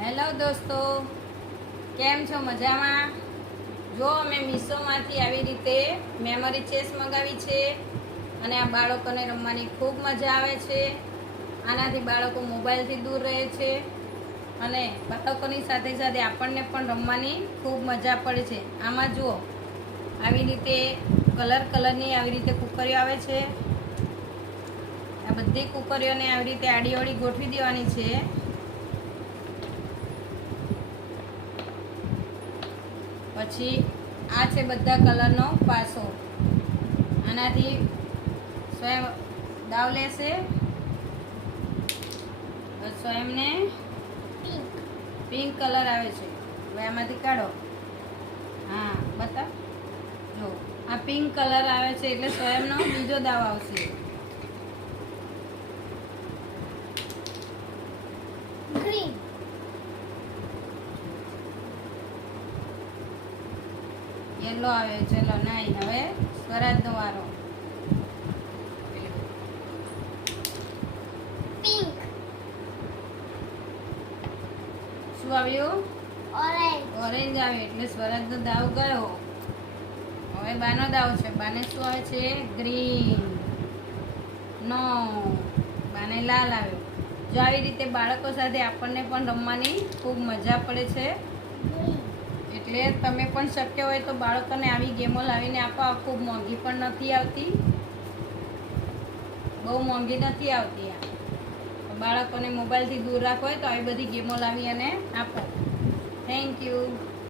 Hello દોસ્તો, કેમ છો? મજામાં? જો અમે મીશોમાંથી આવી રીતે મેમરી ચેસ મંગાવી છે અને આ બાળકોને રમવાની ખૂબ મજા આવે છે. આનાથી બાળકો મોબાઈલથી દૂર રહે છે અને બાળકોની સાથે સાથે આપણને પણ રમવાની ખૂબ મજા પડે છે. આમાં જુઓ, આવી રીતે કલરની આવી રીતે કુકરીઓ આવે છે. આ બધી કુકરીઓને આવી રીતે આડી અવળી ગોઠવી દેવાની છે. પછી આ છે બધા કલરનો પાસો. આનાથી સ્વયં દાવ લેશે. સ્વયંને પિંક કલર આવે છે. હવે આમાંથી કાઢો. હા, બતાવ. જો આ પિંક કલર આવે છે એટલે સ્વયંનો બીજો દાવ આવશે. ગ્રીન યેલો આવે. ચલો નહીં, હવે સ્વરાજનો વારો. પિંક શું આવ્યું? ઓરેન્જ ઓરેન્જ આવે એટલે સ્વરાજનો દાવ ગયો. હવે બાનો દાવ છે. બાને શું આવે છે? ગ્રીન. નો, બાને લાલ આવ્યો. જો આવી રીતે બાળકો સાથે આપણને પણ રમવાની ખૂબ મજા પડે છે. એટલે તમે પણ શક્ય હોય તો બાળકોને આવી ગેમો લાવીને આપો. આ ખૂબ મોંઘી પણ નથી આવતી, બહુ મોંઘી નથી આવતી. આ બાળકોને મોબાઈલથી દૂર રાખવો હોય તો આવી બધી ગેમો લાવી અને આપો. Thank you.